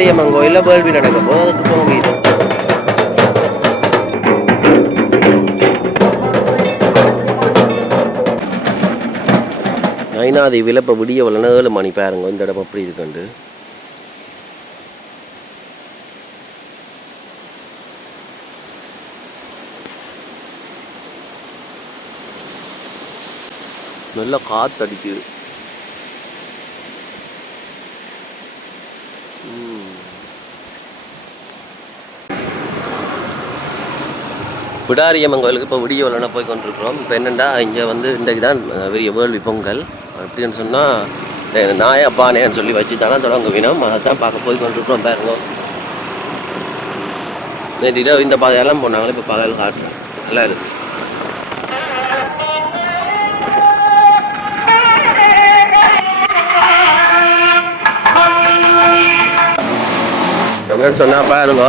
பிடாரியம்மன் கோயிலில் வேள்வி நடக்க போது அதுக்கு போக முடியுது. நைனாதேவியில் இப்போ விடிய வரலன்னா 7 மணி பாருங்க இந்த இடம் அப்படி இருக்குண்டு. நல்லா காத்தடிக்குது. பிடாரியம்மன் கோயிலுக்கு இப்போ விடிய வரலன்னா போய் கொண்டிருக்கிறோம். இப்போ என்னென்னா இங்கே வந்து இன்றைக்கு தான் பெரிய வேள்வி பொங்கல் அப்படின்னு சொன்னால் நாயா பானைன்னு சொல்லி வச்சு தானே தொடங்க வினோம். அதை தான் பார்க்க போய் கொண்டிருக்கிறோம். பாருங்க நேற்று இரவு இந்த பாதையெல்லாம் போனாங்களே, இப்போ பகல் காட்டுறேன். நல்லா இருக்குது. சொன்னா பாருங்க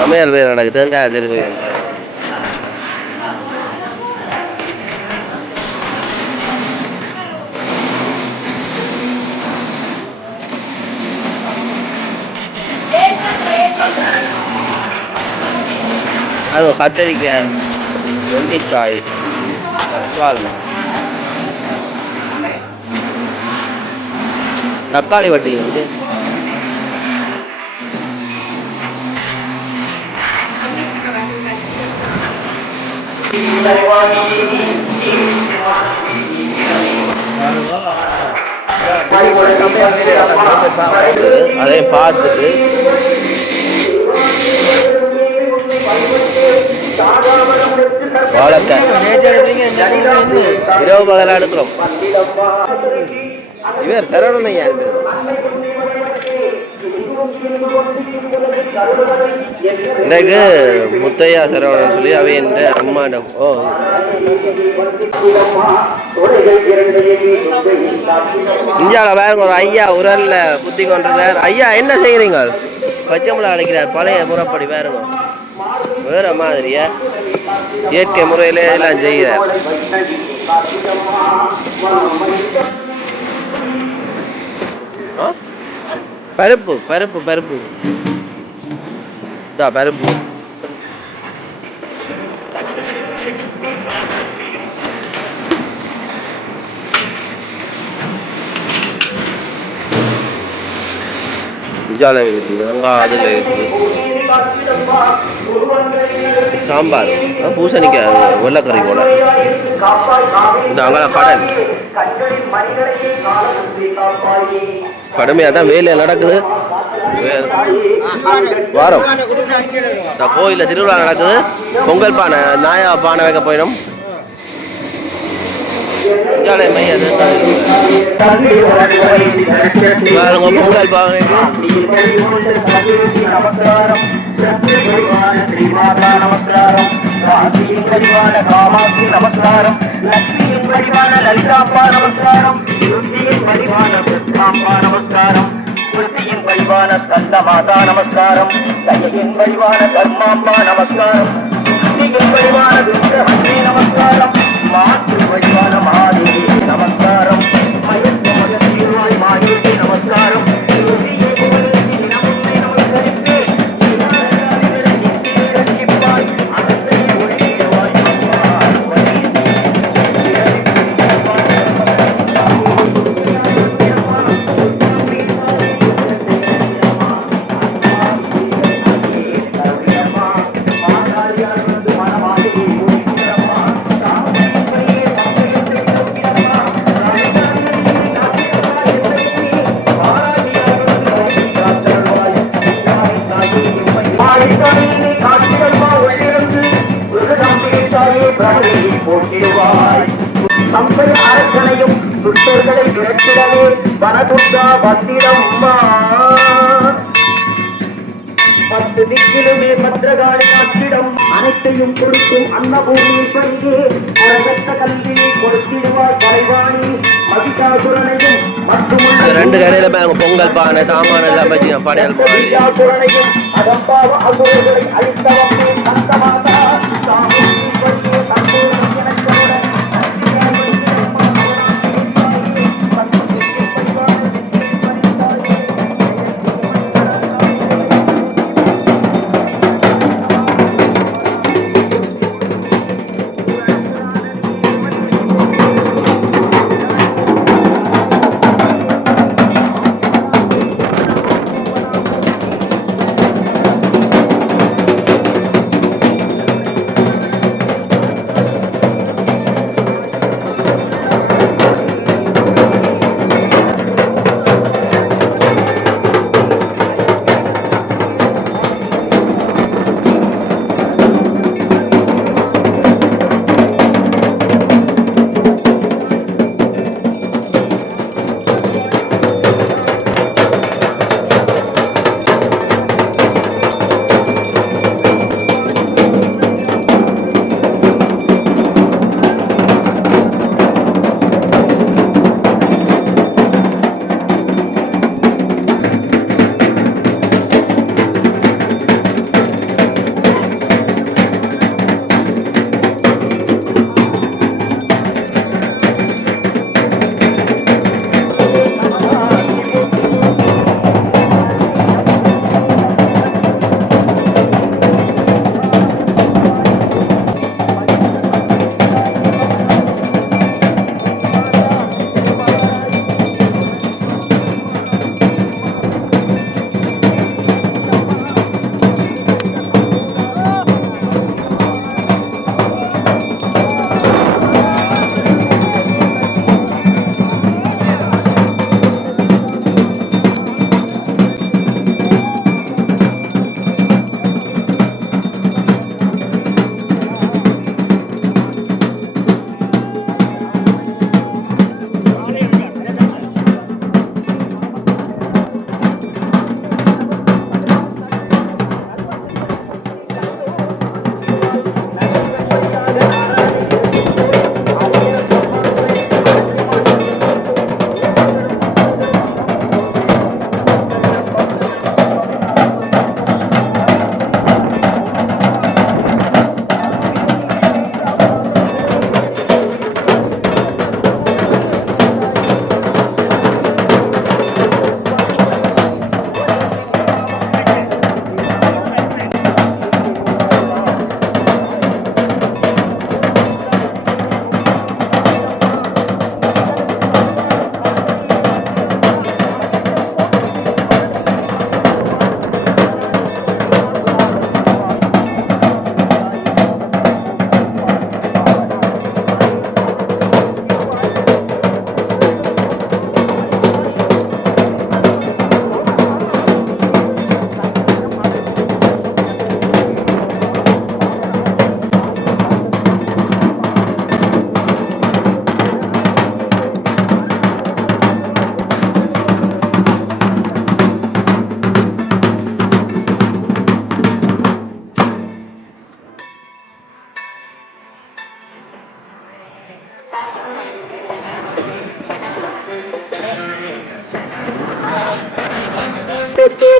சமையல் வேறு நடக்குது. அது கத்தரிக்காய், வெண்டைக்காய், தக்காளி வட்டி வந்து அதையும் பார்த்துட்டு வாழைக்காய் இரவு பகலாக எடுக்கிறோம். இவர் சரவணன் யார் எனக்கு முத்தையா சரவணன் சொல்லி அவை என்ற அம்மாடம். ஓ இந்தியாவில் வேறு ஒரு ஐயா உரல்ல குத்தி கொண்டிருக்கார். ஐயா என்ன செய்கிறீங்க? பச்சைமிளகா அடைக்கிறார் பழைய முறைப்படி. வேறுங்க வேற மாதிரியா இயற்கை முறையில எல்லாம் செய்கிறார். பருப்பு பருப்பு பருப்பு பருப்பு அதில் இருக்கு சாம்பார், பூசணிக்காய், வெள்ளைக்கறி போல. இந்த அங்கே கடல் கடுமையாக தான் வேலை நடக்குது. வாரம் கோயிலில் திருவிழா நடக்குது. பொங்கல் பானை நாயா பானை வைக்க போயிடும். பொங்கல் பானைக்கு நமஸ்காரம். லட்சுமியின் வடிவான லலிதாம்பா நமஸ்காரம். யுத்தியின் வடிவான கிருஷ்ணாம்பா நமஸ்காரம். புத்தியின் வடிவான ஸ்கந்த மாதா நமஸ்காரம். தயையின் வடிவான கர்மாம்பா நமஸ்காரம். புத்தியின் வடிவான துஷ்டஹஸ்தி நமஸ்காரம். மாற்று வடிவான மகாதேவி நமஸ்காரம். மயக்க மகத்தீர்வாய் மாதேவி நமஸ்காரம். அரசனையும் துஷ்டர்களை விரட்டிடவே வனதுர்கா பத்திரம்மா. 10 திக்கிலுமே பத்திரகாளி காட்டிடம் அனைத்தையும் கொடுக்கும் அன்னபூர்ணீஸ்வரியே. புறகத்த கல்வியை கொடுத்திடுவார் தலைவாணி மதிகாசுரனையும் மற்றும் 2 கடையில பொங்கல் பானை சாமான எல்லாம் வச்சு படையல் மதிகாசுரனையும் அகம்பாவ அசுரர்களை அழித்தவமே சந்தமாதா சாமி சம்பூர்ண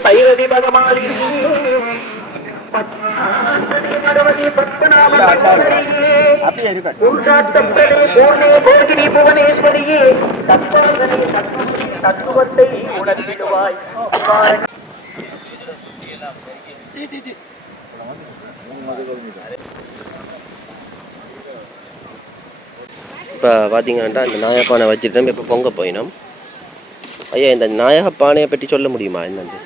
பைரவி பகமாரி புவனேஸ்வரியே தத்துவத்தை உணர்ந்திடுவாய். இப்போ பார்த்தீங்கன்னா இந்த நாயகப்பானை வச்சுட்டு இப்போ பொங்க போயினோம். ஐயா இந்த நாயகப்பானையை பற்றி சொல்ல முடியுமா என்னன்னு,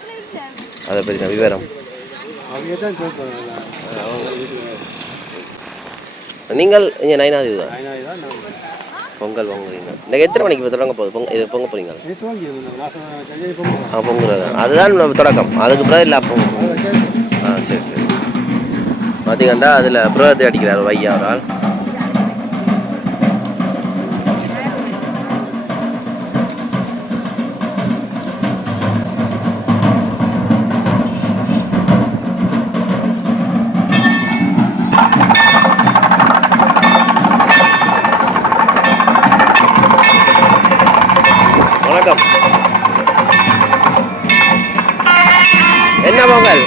அதை பற்றின விவரம்? நீங்கள் இங்கே நைனாதி தான் பொங்கல் பொங்குறீங்க. இந்த எத்தனை மணிக்கு தொடங்க போகுது இது பொங்க போறீங்க? பொங்குறது அதுதான் தொடக்கம், அதுக்கு பிறகு இல்லை அப்போ. சரி சரி. பார்த்தீங்கன்னா அதில் புரதத்தை அடிக்கிறார் ஒரு ஐயா ஒரு ஆள். வணக்கம். என்ன பொங்கல்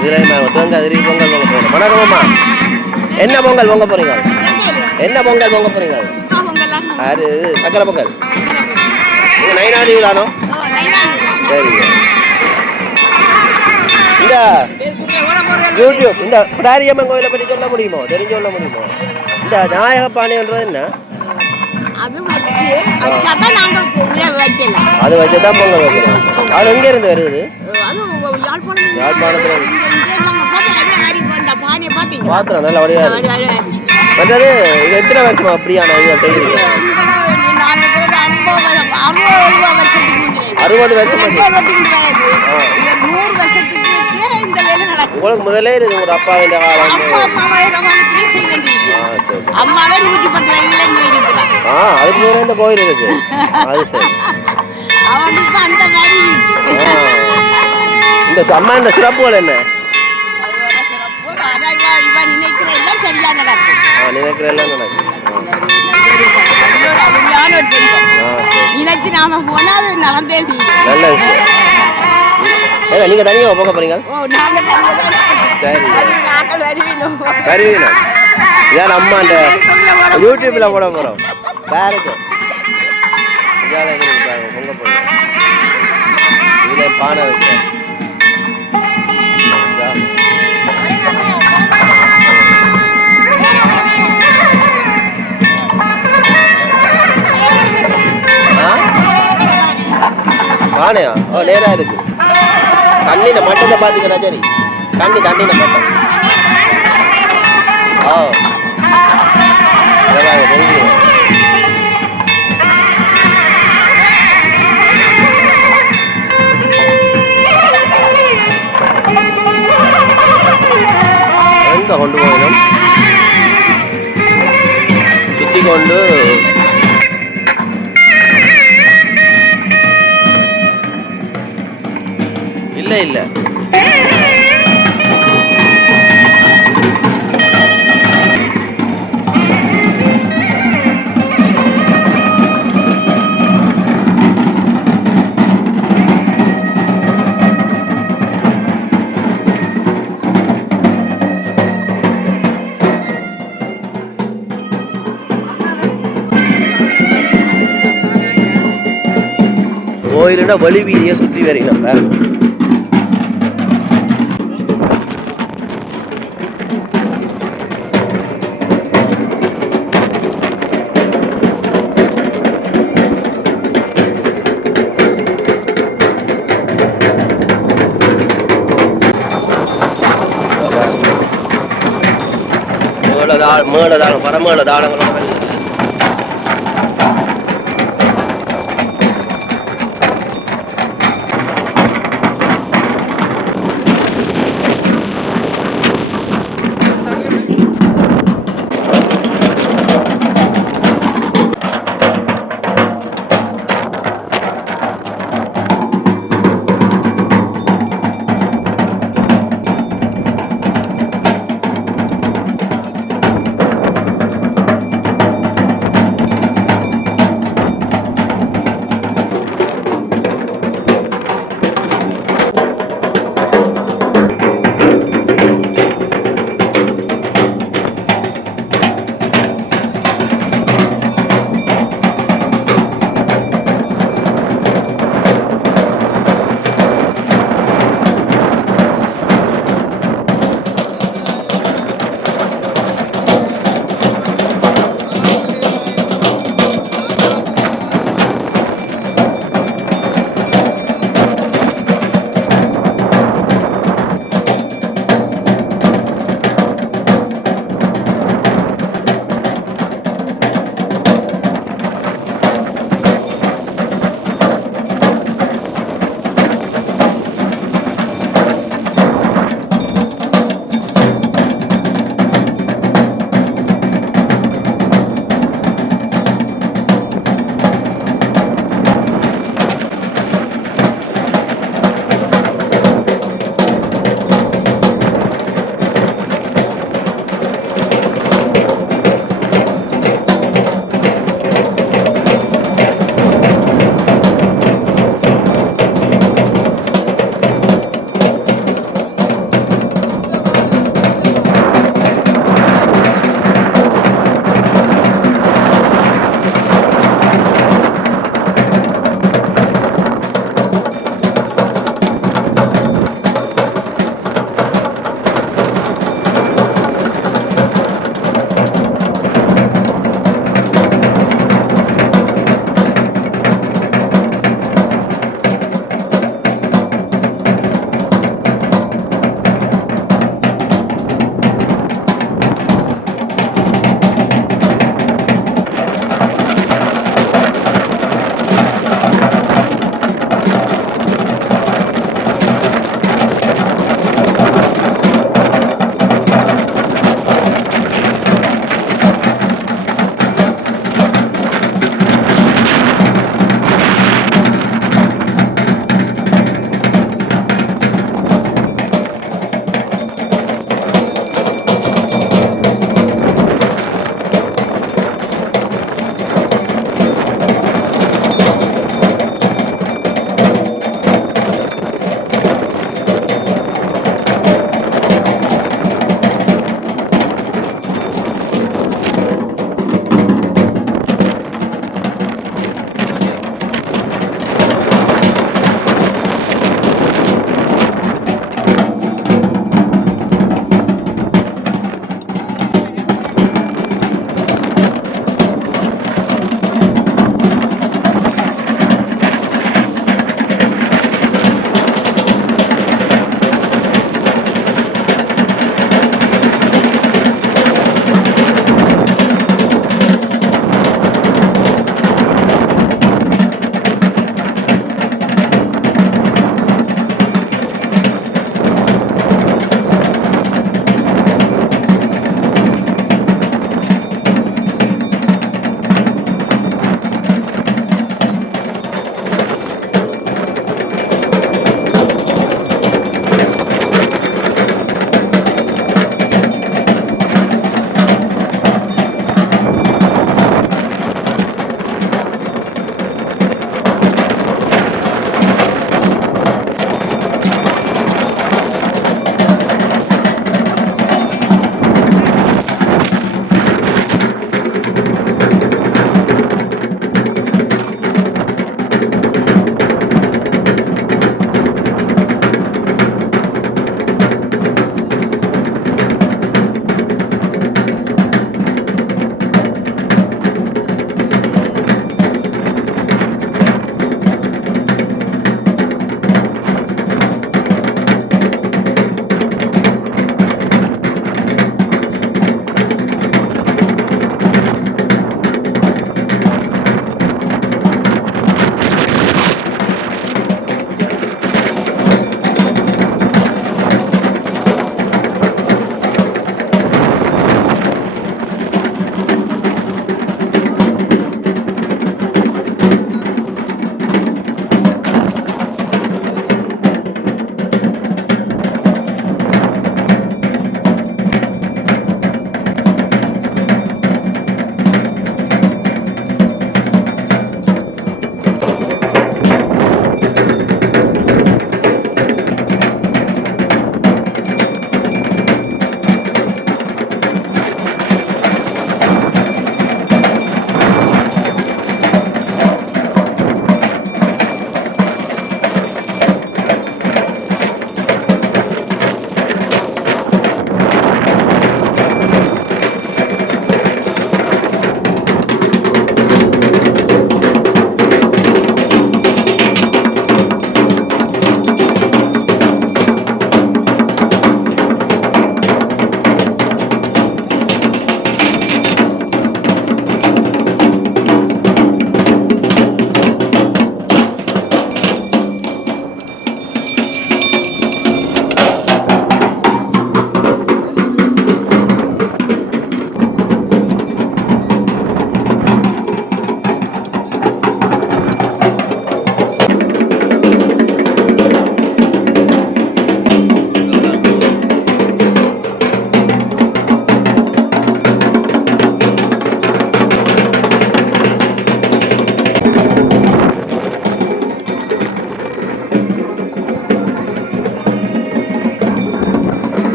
இதில் தேங்காய் பொங்கல் பொங்க போகிறோம். வணக்கம் அம்மா. என்ன பொங்கல் பொங்க போறீங்க? என்ன பொங்கல் பொங்க போறீங்க? அது சக்கரை பொங்கல். நைனாதி தானோ? சரிங்க. இந்த யூடியூப் இந்த பிடாரியம்மன் கோயிலை பற்றி சொல்ல முடியுமோ, தெரிஞ்சு சொல்ல முடியுமோ? இந்த நாயகப்பானைன்றது என்ன? அது வச்சுதான் பொங்கல் வைக்கலாம். அது எங்க இருந்து வருது? யாழ்ப்பாணத்துல பாத்திரம் நல்ல வடிவா இருக்கு. மற்றது இது எத்தனை வருஷமா அப்படியான இது செய்யறீங்க? 60 வருஷம். உங்களுக்கு முதலே இருக்கு உங்க அப்பாவின் காலம்? அம்மாவே 110 வயதுல இங்க இருக்கிறான். அதுக்கு மேல இந்த கோயில் இருக்கு. அது சரி. அவனுக்கு அந்த மாதிரி இந்த அம்மா இந்த சிறப்புகள் என்ன? நினைக்கிற எல்லாம் சரியா நடக்கும். நினைக்கிற எல்லாம் நடக்கும். நினைச்சு நாம போனா அது நடந்தே செய்யும். நல்ல விஷயம். ஏன்னா நீங்க தனியாக போக போறீங்க? சரி வருவீங்க. இதான் அம்மா அந்த யூடியூப்ல போட போறோம். பேருக்கு பொங்க போறோம். இதுல பானை வைக்கிறேன். பானையா? நேரா இருக்கு. தண்ணின மட்டத்தை பாத்தீங்கன்னா சரி. தண்ணின மட்டம். எங்க கொண்டு போகணும்? சுத்தி கொண்டு இல்ல கோயிலுன்னா வழி வீதியை சுற்றி வரைக்கணும். மேலதாளம் பரமேள தாளங்களோட வருது.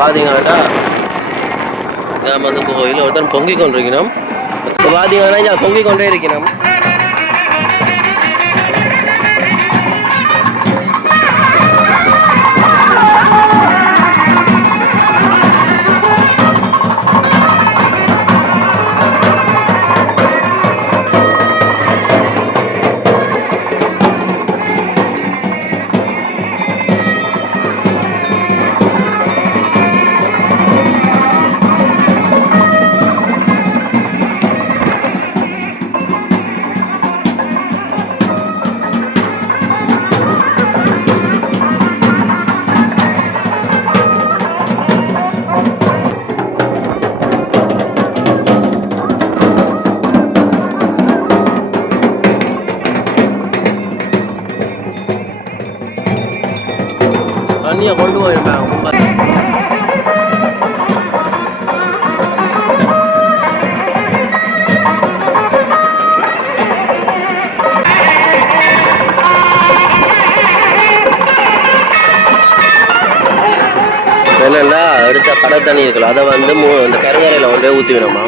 பார்த்தீங்கன்னா நாம் வந்து கோயில் ஒருத்தன் பொங்கி கொண்டிருக்கணும். இப்போ பார்த்தீங்கன்னா இங்கே பொங்கி கொண்டே இருக்கணும். தண்ணியை கொண்டு போயிருப்பாங்க கும்பத்தை. வெள்ளம்னா எடுத்த கடை தண்ணி இருக்குல்ல அதை வந்து இந்த கருங்கரையில் கொண்டே ஊற்றி விடணுமா.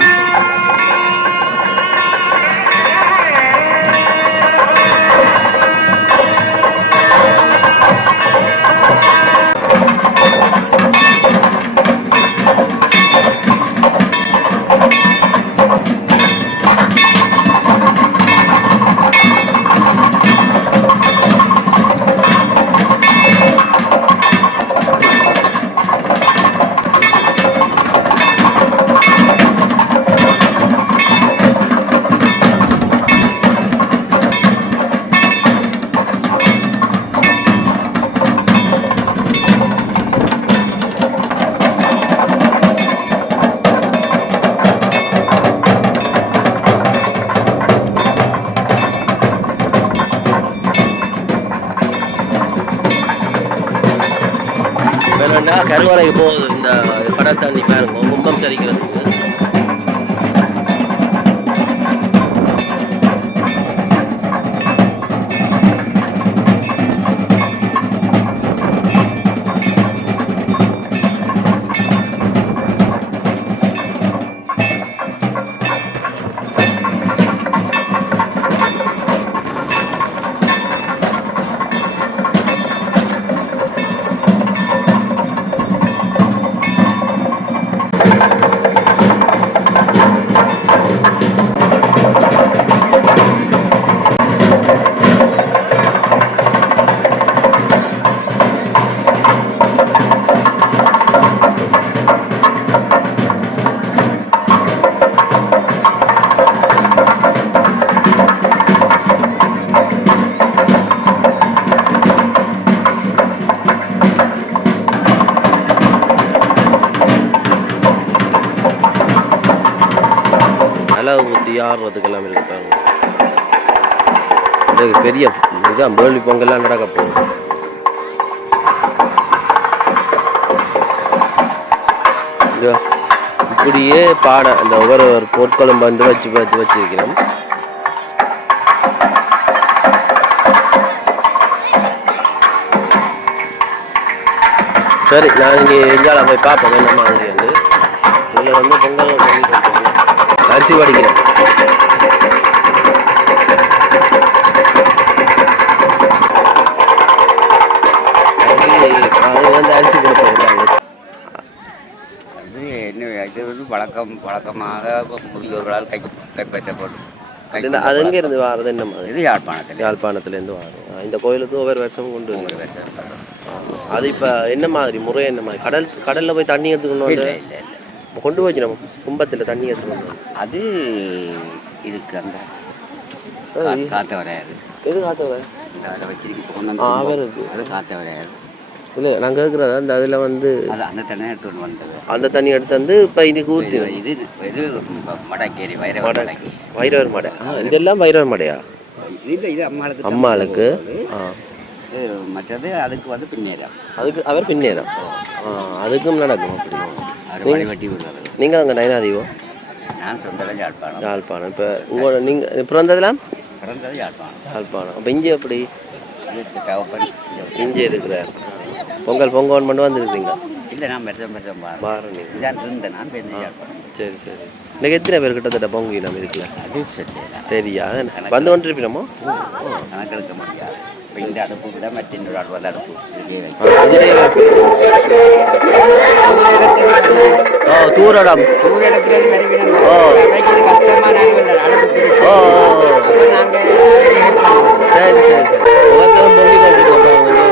வேணும்னா கருவறைக்கு போகுது இந்த கடல் தண்ணி பாருங்க கும்பம் சரிக்கிறதுக்கு. ஊற்றி ஆடுறதுக்கெல்லாம் இருக்கு பாருங்க. இது பெரிய இதுதான் வேள்வி பொங்கல்லாம் நடக்க போகுது. இப்படியே பாட அந்த ஒவ்வொரு பொருட்களும் வந்து வச்சிருக்கிறோம். சரி, நான் இங்கே எங்கால போய் பார்ப்பேன் என்ன மாதிரி வந்து இதில் வந்து பொங்கல் அரிசி வடிக்கிறேன். அது வந்து அரிசி கொடுப்பாங்க. அது என்ன இது வந்து வழக்கமாக முதியோர்களால் கைப்பற்றப்படும். அது எங்கே இருந்து வாரது என்ன மாதிரி? இது யாழ்ப்பாணத்துலேருந்து வாரம். இந்த கோயிலுக்கு ஒவ்வொரு வருஷமும் கொண்டு வருஷம். அது இப்போ என்ன மாதிரி முறை என்ன மாதிரி கடலில் போய் தண்ணி எடுத்துக்கணும்? இல்லை கொண்டு போச்சு நம்ம கும்பத்தில் தண்ணி எடுத்துக்கணும். அது இதுக்கு அந்த காற்ற வரையாது. எது காற்ற வர அதை வச்சிருக்கு அது காற்ற வரையாது. இல்லை நான் கேட்குறது அந்த அதில் வந்து அது அந்த தண்ணி எடுத்து ஒன்று வந்தது. அந்த தண்ணி எடுத்து வந்து இப்போ இதுக்கு ஊற்றி இது இது மடக்கேரி வைரவர் மடை. இதெல்லாம் வைரவர் மடையா? இல்லை இது அம்மாளுக்கு. அம்மாளுக்கு மற்றது அதுக்கு வந்து பின்னேரம். அதுக்கு அவர் பின்னேரம். அதுக்கும் நடக்கும் அப்படி வட்டி விடுறது. நீங்கள் அங்கே நயனாதீவோ? நான் சொந்தம் யாழ்ப்பாணம். யாழ்ப்பாணம். இப்போ உங்களோட நீங்கள் பிறந்ததெல்லாம்? பிறந்தது யாழ்ப்பாணம். அப்போ இங்கே எப்படி இங்கே இருக்கிறார்? பொங்கல் மட்டும் வந்துருக்கீங்க? இல்லை நான் வருஷம் பாருங்க பாரணி இதான் இருந்தேன் நான் பெரிய சரி சரி இன்னைக்கு எத்தனை பேர் கிட்டத்தட்ட பொங்கி நம்ம இருக்குல்ல அது சரி சரியா வந்து கொண்டிருப்பினமோ கணக்கு எடுக்க முடியாது இப்போ இந்த அடுப்பு விட மற்ற இன்னொரு அடுப்பு அடுப்பு தூரடம் நூறு இடத்துல வருவினம் ஓ. வைக்கிறது கஷ்டமான அடுப்பு ஓ நாங்கள் சரி சரி சரி ஒவ்வொருத்தரும் பொங்கி கொண்டிருக்கோம் பொங்க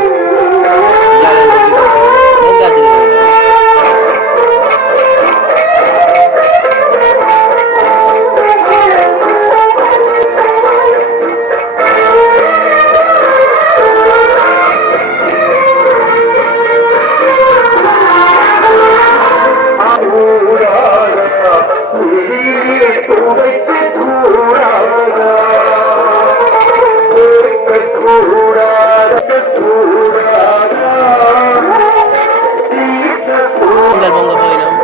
போயிடும்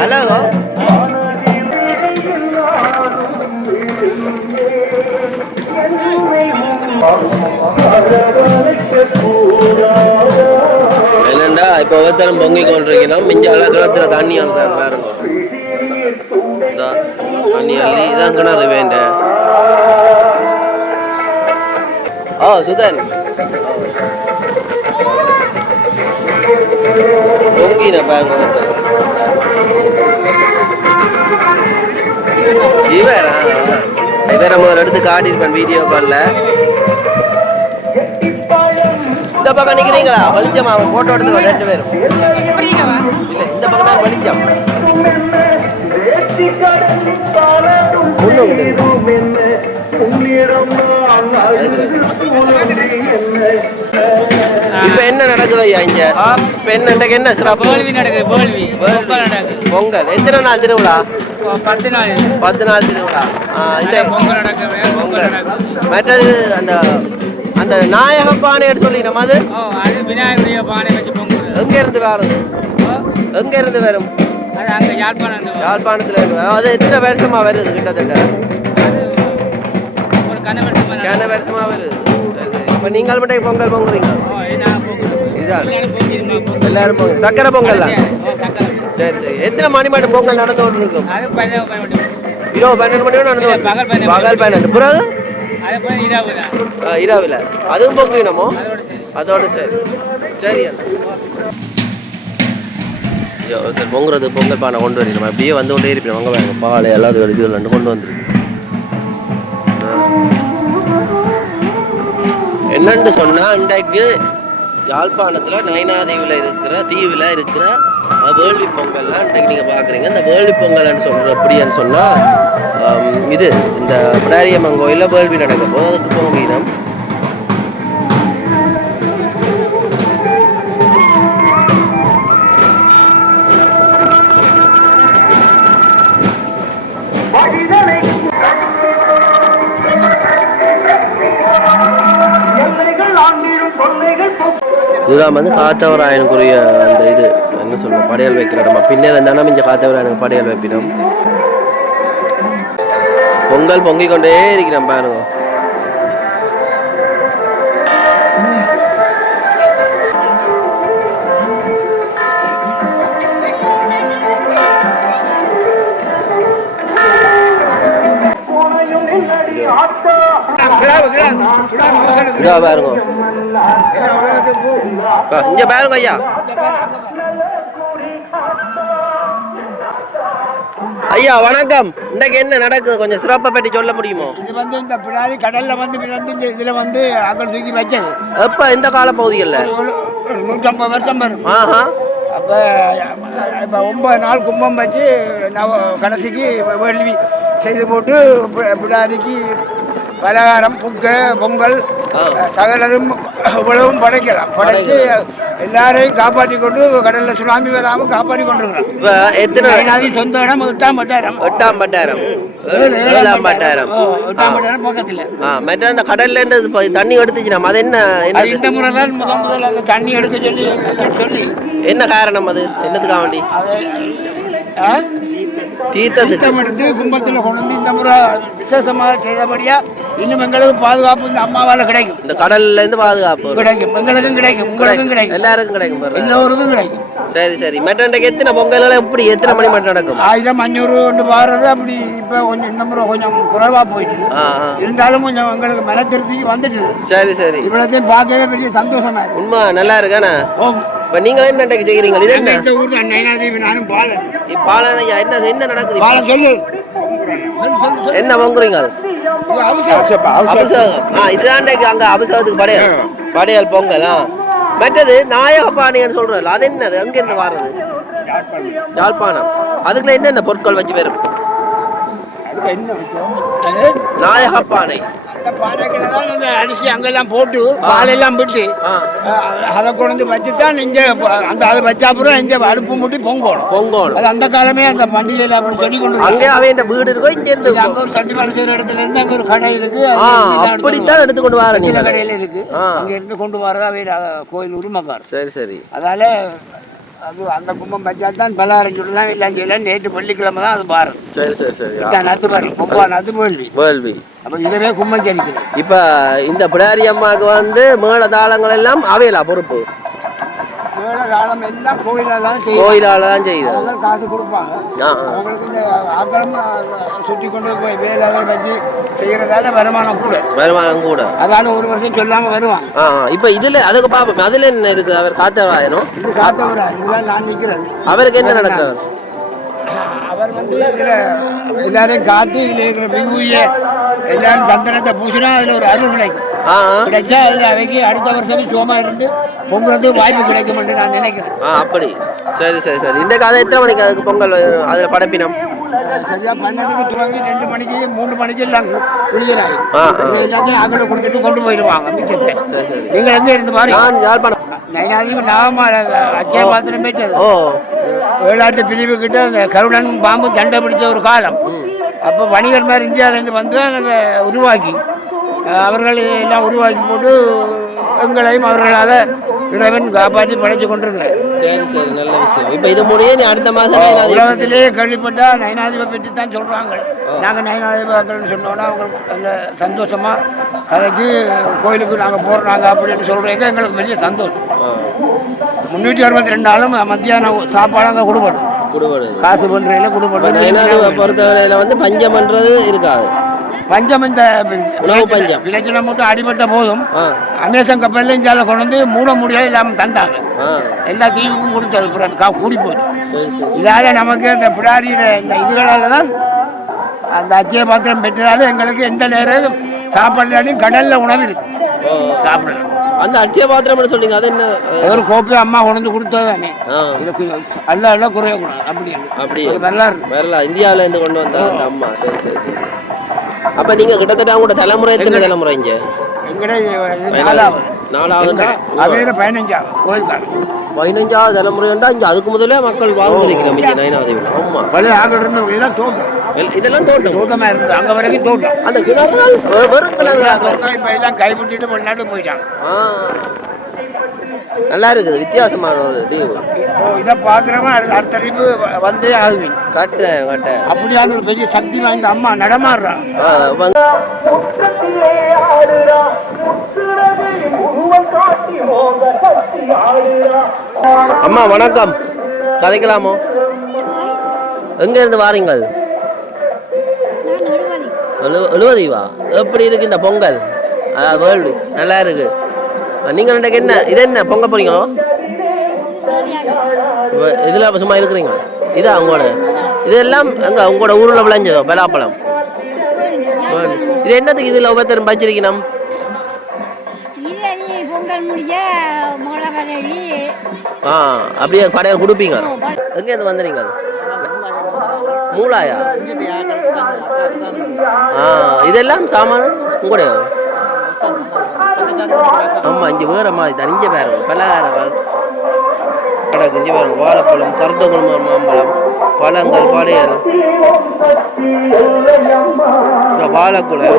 ஹலோ என்னண்டா இப்ப ஒவ்வொருத்தரும் பொங்கி கொண்டிருக்கணும் மிஞ்ச அழகத்துல தண்ணி அன்றார் பாருங்க தண்ணி அள்ளி இதான் கிணறு வேண்ட ஓ சுதன் பொங்கின பாருங்க இவர முதல்ல எடுத்து காட்டிருப்பேன் வீடியோ கால்ல இந்த பக்கம் நிக்கிறீங்களா வெளிச்சமா போட்டோ எடுத்துக்கோ 2 பேரும் இல்ல இந்த பக்கம் தான் வெளிச்சம் இப்ப என்ன நடக்குது ஐயா இங்க இப்ப என்ன சிறப்பு பொங்கல் எத்தனை நாள் திருவிழா 10 நாள் திருவிழா பொங்கல் மற்றது அந்த நாயக பானை சொல்லி நம்ம அது எங்க இருந்து வருது எங்க இருந்து வரும் யாழ்ப்பாணத்துல அது எத்தனை வருஷமா வருது கிட்டத்தட்ட கன வருஷமா வருது இப்ப நீங்கள் மட்டும் பொங்கல் பொங்குறீங்க இதான் எல்லாரும் பொங்கல் சக்கரை பொங்கல் சரி சரி எத்தனை மணி மட்டும் பொங்கல் நடந்து கொண்டு இருக்கும் இரவு 12 மணி நடந்து பகல் 12 பிறகு இரவுல அதுவும் பொங்கணுமோ அதோட சரி சரி ஒருத்தர் பொங்குறது பொங்கல் பானை கொண்டு வரணும் அப்படியே வந்து கொண்டே இருப்பேன் வாங்க வாங்க பாலை எல்லாரும் இதுல கொண்டு வந்துருக்கு என்னன்னு சொன்னா இன்றைக்கு யாழ்ப்பாணத்துல நயனாதீவில் இருக்கிற தீவில் இருக்கிற வேள்வி பொங்கல்லாம் இன்றைக்கு நீங்க பாக்குறீங்க இந்த வேள்வி பொங்கல்னு சொல்ற எப்படின்னு சொன்னா இது இந்த பிடாரியம்மன் கோயில்ல வேள்வி நடக்கும் போது அதுக்கு பொங்கீனம் இதுதான் வந்து காத்தவராயனுக்குரிய அந்த இது என்ன சொல்லுவோம் படையல் வைக்கிற நம்ம பின்னர் இருந்தாலும் இங்கே காத்தவராயனுக்கு படையல் வைப்பினோம் பொங்கல் பொங்கிக் கொண்டே இருக்கிறோம் பாருங்க பாருங்க இங்க பாருங்க ஐயா ஐயா வணக்கம். இன்னைக்கு என்ன நடக்குது கொஞ்சம் சிறப்பை பற்றி சொல்ல முடியுமோ? இது வந்து இந்த பின்னாடி கடல்ல வந்து இந்த இதுல வந்து அங்கே தூக்கி வச்சது. எப்ப இந்த கால பகுதியில் 150 வருஷம் வரும். ஆஹா. அப்போ இப்போ 9 நாள் கும்பம் வச்சு கடைசிக்கு வேள்வி செய்து போட்டு பின்னாடிக்கு பலகாரம் புக்கு பொங்கல் சகலதும் இவ்வளவும் படைக்கலாம். படைச்சு எல்லாரையும் காப்பாற்றி கொண்டு கடல்ல சுனாமி வராமல் காப்பாற்றி கொண்டிருக்கிறோம். சொந்த இடம் 8ஆம் பட்டாரம். 8ஆம் பட்டாரம் 7ஆம் பட்டாரம் பக்கத்தில். மற்ற அந்த கடல்ல தண்ணி எடுத்துச்சுனா அது என்ன? இந்த முறை தான் முதல் அந்த தண்ணி எடுக்க சொல்லி என்ன காரணம்? அது என்னத்துக்காக வேண்டி? தீர்த்தம் எடுத்து கும்பத்தில் கொண்டு வந்து இந்த முறை விசேஷமாக செய்தபடியா இன்னும் எங்களுக்கு பாதுகாப்பு இந்த அம்மாவால் கிடைக்கும். இந்த கடல்ல இருந்து பாதுகாப்பு கிடைக்கும். எங்களுக்கும் கிடைக்கும், உங்களுக்கும் கிடைக்கும், எல்லாருக்கும் கிடைக்கும், எல்லோருக்கும் கிடைக்கும். சரி சரி. மற்ற எத்தனை பொங்கல் எப்படி எத்தனை மணி மட்டும் நடக்கும்? 1500 கொண்டு பாடுறது அப்படி. இப்போ கொஞ்சம் இந்த முறை கொஞ்சம் குறைவா போயிட்டு இருந்தாலும் கொஞ்சம் எங்களுக்கு மன திருப்திக்கு வந்துட்டு. சரி சரி. இவ்வளோத்தையும் பார்க்கவே பெரிய சந்தோஷமா இருக்கு. உண்மை நல்லா இருக்கானே. இப்போ நீங்கள் என்ன செய்கிறீங்க? இது என்ன? இந்த ஊர் நயனாதேவி, நானும் பாலன். பாலன் ஐயா, என்ன நடக்குது? பாலன் சொல்லு. என்ன வாங்குறீங்க? அபிஷேகம். இதுதான் அங்க அபிஷேகத்துக்கு படையல் பொங்கல். மற்றது நாயகபாணின்னு சொல்றோம், அது என்னது? அங்க இருந்து வாரது? யாழ்ப்பாணம். அதுக்குள்ள என்னென்ன பொருட்கள் வச்சு வரும்? நாயகப்பானை. அந்த பானைகளை தான் அந்த அரிசி அங்கெல்லாம் போட்டு பாலெல்லாம் விட்டு அதை கொண்டு வச்சு தான் இங்கே அந்த அதை வச்சா அப்புறம் இங்கே அடுப்பு மூட்டி பொங்கணும். அது அந்த காலமே அந்த பண்டிகையில் அப்படி சொல்லி கொண்டு அங்கே அவன் வீடு இருக்கோ இங்கே இருந்து அங்கே ஒரு சட்டிப்பாடு செய்கிற இடத்துல இருந்து அங்கே ஒரு கடை இருக்கு. அப்படித்தான் எடுத்து கொண்டு வர சில கடையில் இருக்கு. அங்கே இருந்து கொண்டு வரதா கோயில் உரிமைக்கார். சரி சரி. அதால அது அந்த கும்பம் வச்சா தான் பலகாரம் சுடலாம். எல்லாம் செய்யலாம். நேற்று வெள்ளிக்கிழமை தான் அது பாரு. சரி சரி சரி. நத்து பாரு 9 நாத்து வேள்வி. அப்போ இதுவே கும்பம் சரிக்கிறது. இப்போ இந்த பிடாரி அம்மாவுக்கு வந்து மேள தாளங்கள் எல்லாம் அவையலா பொறுப்பு? மேளதாளம் எல்லாம் கோயிலால் தான் செய்யுது. காசு கொடுப்பாங்க. அவங்களுக்கு இந்த ஆக்களம் சுற்றி கொண்டு போய் வேலை வச்சு செய்யறதால வருமானம் கூட. அதால ஒரு வருஷம் சொல்லாம வருவாங்க. இப்போ இதுல அதுக்கு பாப்போம். அதுல என்ன இருக்கு? அவர் காத்தவராயனும். இதெல்லாம் நான் நிற்கிறது. அவருக்கு என்ன நடக்கிறார்? அவர் வந்து இதில் எல்லாரையும் காத்து இதில் இருக்கிற விபூய எல்லாரும் சந்தனத்தை பூசினா அதில் ஒரு அருள் கிடைக்கும். கிடைச்சா அதில் அவைக்கு அடுத்த வருஷம் சோமா இருந்து பொங்கலுக்கு வாய்ப்பு கிடைக்கும் என்று நான் நினைக்கிறேன். அப்படி. சரி சரி சரி. இந்த கதை எத்தனை மணிக்கு அதுக்கு பொங்கல் அதில் படைப்பினம்? சரியா 12க்கு துவங்கி 2 மணிக்கு 3 மணிக்கு எல்லாம் விழுகிறாங்க. எல்லாத்தையும் அங்கே கொடுத்துட்டு கொண்டு போயிடுவாங்க மிச்சத்தை. நீங்கள் எங்கே இருந்து பாருங்க? நான் யாழ்ப்பாணம். நயனாதேவி நாம அச்சய பாத்திரம் போயிட்டது. வேளாட்டு பிரிவு கிட்ட அந்த கருடன் பாம்பு சண்டை பிடிச்ச ஒரு காலம். அப்போ வணிகர் மாதிரி இந்தியாவிலேருந்து வந்து அதை உருவாக்கி அவர்கள் எல்லாம் உருவாக்கி போட்டு எங்களையும் அவர்களால் இறைவன் காப்பாற்றி படைச்சு கொண்டிருக்கிறேன். சரி சரி, நல்ல விஷயம். இப்போ இது முடிய நீ அடுத்த மாதம் உலகத்திலேயே கேள்விப்பட்டால் நயனாதிபை பற்றி தான் சொல்கிறாங்க. நாங்கள் நயனாதிபாக்கள்னு சொன்னோன்னா அவங்களுக்கு நல்ல சந்தோஷமாக கதைச்சி கோயிலுக்கு நாங்கள் போகிறோம் அப்படின்னு சொல்கிறீங்க. எங்களுக்கு பெரிய சந்தோஷம். 362 நாளும் மத்தியானம் சாப்பாடு அங்கே கொடுக்கணும். காசு பண்ணுறதுல கொடுக்கணும். பொறுத்தவரையில் வந்து பஞ்சம் பண்ணுறது இருக்காது. பஞ்சம் இந்த உணவு பஞ்சம் விளைச்சலை மட்டும் அடிபட்ட போதும் அமேசான் கப்பலில் இந்தியாவில் கொண்டு வந்து மூட முடியாது இல்லாமல் தந்தாங்க. எல்லா தீவுக்கும் கொடுத்தது கூடி போச்சு. இதால நமக்கு இந்த பிடாரியில இந்த இதுகளால் தான் அந்த அச்சய பாத்திரம் பெற்றதால எங்களுக்கு எந்த நேரம் சாப்பாடுலையும் கடலில் உணவு இருக்கு சாப்பிடலாம். அந்த அச்சய பாத்திரம் சொன்னீங்க, அது என்ன? ஒரு கோப்பை அம்மா கொண்டு கொடுத்ததானே இதுக்கு அல்ல குறையக்கூடாது. அப்படி நல்லா இருக்கு. வரல இந்தியாவில இருந்து கொண்டு வந்தா அந்த அம்மா. சரி சரி சரி. அப்ப நீங்க கிட்டத்தட்ட உங்களோட தலைமுறை எத்தனை தலைமுறை? இங்க 4வது 15வது தலைமுறைண்டா இங்க. அதுக்கு முதல்ல மக்கள் வாழ்ந்துருக்கிறோம் இங்க நயனாதேவி. ஆமா, பழைய ஆகல இருந்து இதெல்லாம் தோட்டமா இருந்தது. அங்க வரைக்கும் தோட்டம். அந்த கிணறுகள் வெறும் கிணறுகள் கைப்பற்றிட்டு வெளிநாட்டு போயிட்டாங்க. நல்லா இருக்குது, வித்தியாசமான ஒரு தீவு. இதை பார்க்குறவங்க அடுத்த அறிவு வந்தே ஆகுவீங்க. கட்ட அப்படியான ஒரு பெரிய சக்தி வாய்ந்த அம்மா நடமாடுறான். அம்மா வணக்கம், கதைக்கலாமோ? எங்க இருந்து வாரீங்கள்? எழுவதீவா? எப்படி இருக்கு இந்த பொங்கல்? வேர்ல்டு நல்லா இருக்கு. நீங்கள் என்ன இது என்ன பொங்க போறீங்களோ? இதில் சும்மா இருக்கிறீங்களா? இதா அவங்களோட இதெல்லாம் அங்கே உங்களோட ஊரில் விளைஞ்சதோ பலாப்பழம்? இது என்னத்துக்கு இதில் ஒவ்வொருத்தரும் பச்சிருக்கணும்? இது நீ பொங்கல் முடிய மொளை பதவி அப்படியே கடையில் கொடுப்பீங்க. எங்கேருந்து வந்துறீங்க? மூலாயா? இதெல்லாம் சாமான உங்களோட? ஆமாம், இங்கே வேற மாதிரி தான். இங்கே பாருங்க பலகாரங்கள் கிடக்கு. இங்கே பாருங்க வாழைப்பழம், கருத்தகுளம் மாம்பழம், பழங்கள், பழையல், வாழைக்குலை.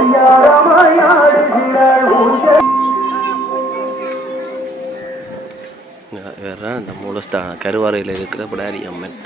வேற இந்த மூலஸ்தான கருவாறையில் இருக்கிற பிடாரி அம்மன்.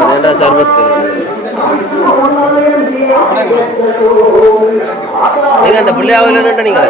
அதேண்டா சர்வத்து நீங்க அந்த பிள்ளையாவில் நீங்க